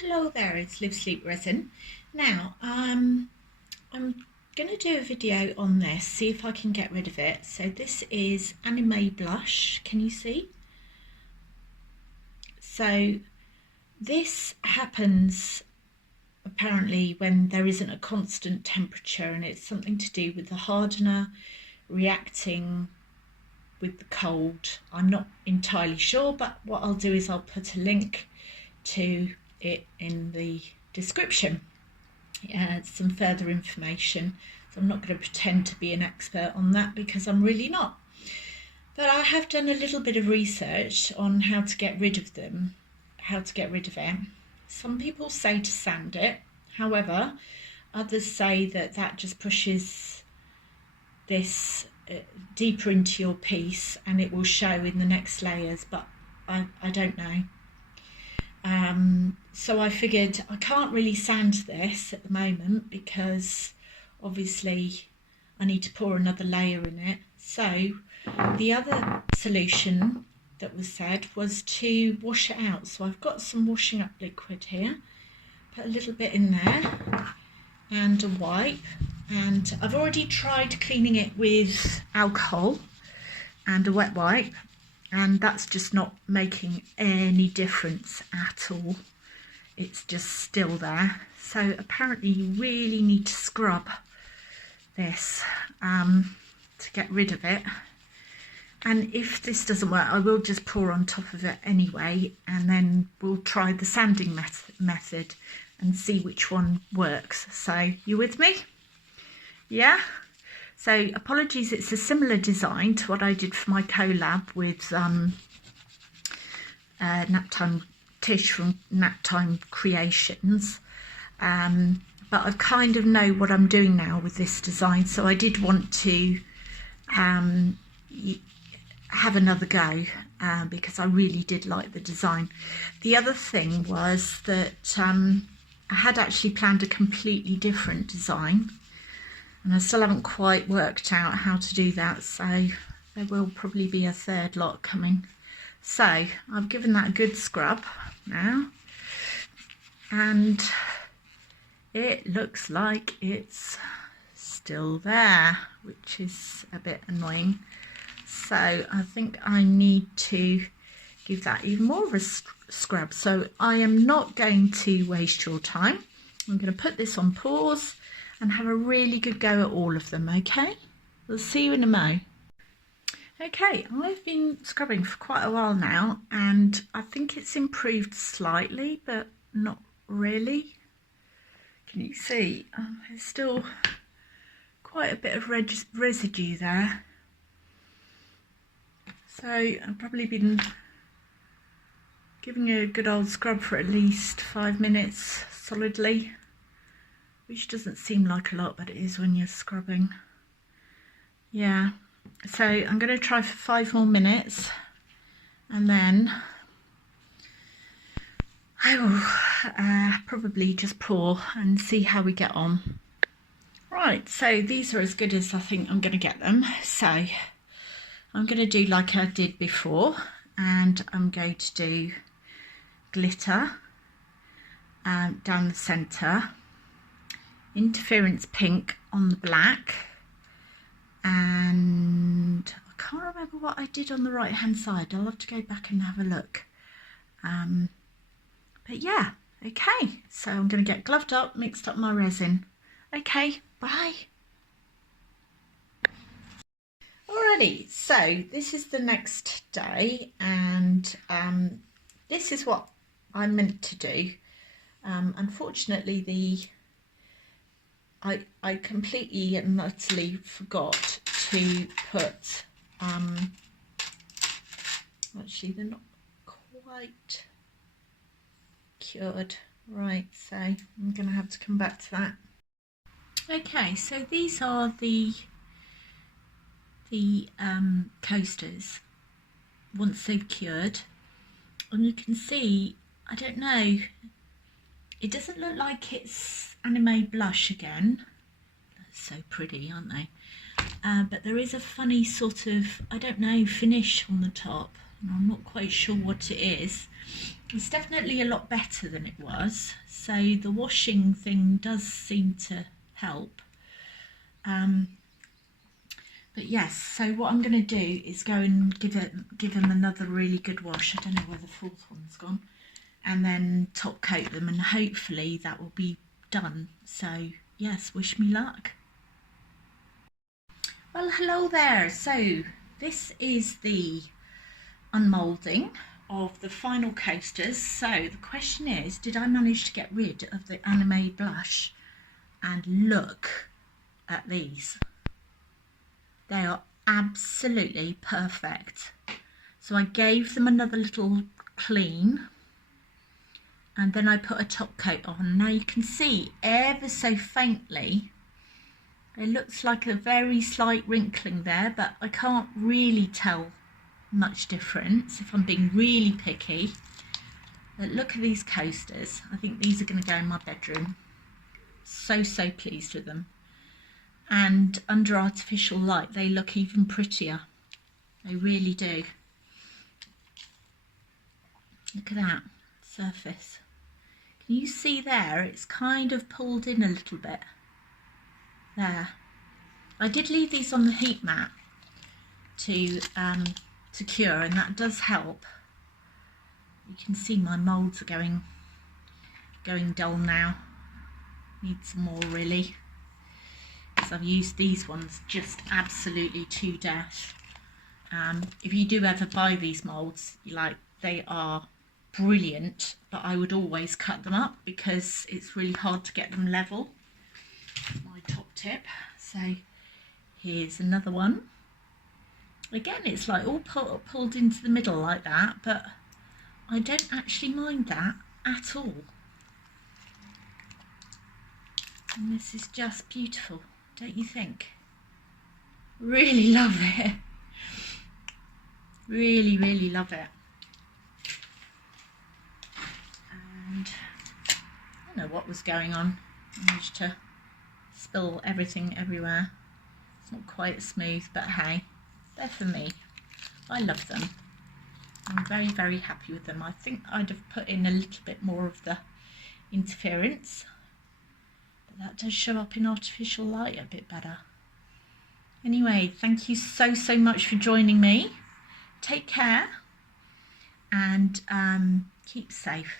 Hello there, it's Live Sleep Resin. Now, I'm going to do a video on this, see if I can get rid of it. So this is amineblush, can you see? So this happens apparently when there isn't a constant temperature, and it's something to do with the hardener reacting with the cold. I'm not entirely sure, but what I'll do is I'll put a link to it in the description, some further information. So I'm not going to pretend to be an expert on that because I'm really not, but I have done a little bit of research on how to get rid of them, how to get rid of it. Some people say to sand it, however others say that that just pushes this deeper into your piece and it will show in the next layers, but I don't know. So I figured I can't really sand this at the moment because obviously I need to pour another layer in it. So the other solution that was said was to wash it out. So I've got some washing up liquid here, put a little bit in there and a wipe, and I've already tried cleaning it with alcohol and a wet wipe, and that's just not making any difference at all. It's just still there. So apparently you really need to scrub this to get rid of it. And if this doesn't work, I will just pour on top of it anyway, and then we'll try the sanding method and see which one works. So you with me? Yeah? So apologies, it's a similar design to what I did for my collab with Naptime Tish from Naptime Creations. But I kind of know what I'm doing now with this design, so I did want to have another go because I really did like the design. The other thing was that I had actually planned a completely different design, and I still haven't quite worked out how to do that, so there will probably be a third lot coming. So I've given that a good scrub now, and it looks like it's still there, which is a bit annoying. So I think I need to give that even more of a scrub. So I am not going to waste your time. I'm going to put this on pause and have a really good go at all of them, okay? We'll see you in a mo. Okay, I've been scrubbing for quite a while now, and I think it's improved slightly, but not really. Can you see? There's still quite a bit of residue there. So I've probably been giving it a good old scrub for at least 5 minutes solidly, which doesn't seem like a lot, but it is when you're scrubbing. Yeah, so I'm going to try for 5 more minutes, and then I will probably just pour and see how we get on. Right, so these are as good as I think I'm going to get them. So I'm going to do like I did before, and I'm going to do glitter down the centre, interference pink on the black, and I can't remember what I did on the right hand side. I'll have to go back and have a look. But yeah, okay, so I'm going to get gloved up, mixed up my resin. Okay, bye. Alrighty, so this is the next day, and this is what I meant to do. Unfortunately, I completely and utterly forgot to put, actually they're not quite cured, right, so I'm going to have to come back to that. Okay, so these are the coasters once they've cured, and you can see, I don't know, it doesn't look like it's anime blush again. That's so pretty, aren't they? But there is a funny sort of, I don't know, finish on the top, and I'm not quite sure what it is. It's definitely a lot better than it was, so the washing thing does seem to help. But yes, so what I'm going to do is go and give them another really good wash. I don't know where the fourth one's gone. And then top coat them, and hopefully that will be done. So yes, wish me luck. Well, hello there. So this is the unmoulding of the final coasters. So the question is, did I manage to get rid of the anime blush? And look at these. They are absolutely perfect. So I gave them another little clean, and then I put a top coat on. Now you can see ever so faintly, it looks like a very slight wrinkling there, but I can't really tell much difference if I'm being really picky. But look at these coasters. I think these are going to go in my bedroom. So pleased with them. And under artificial light they look even prettier. They really do. Look at that surface. Can you see there? It's kind of pulled in a little bit. There. I did leave these on the heat mat to cure, and that does help. You can see my moulds are going dull now. Need some more really. Because I've used these ones just absolutely to death. If you do ever buy these moulds, they are brilliant, but I would always cut them up because it's really hard to get them level. My top tip. So here's another one. Again, it's like all pulled into the middle like that, but I don't actually mind that at all. And this is just beautiful, don't you think? Really love it. Really love it. And I don't know what was going on. I managed to spill everything everywhere. It's not quite smooth, but hey, they're for me. I love them. I'm very happy with them. I think I'd have put in a little bit more of the interference, but that does show up in artificial light a bit better. Anyway, thank you so much for joining me. Take care and keep safe.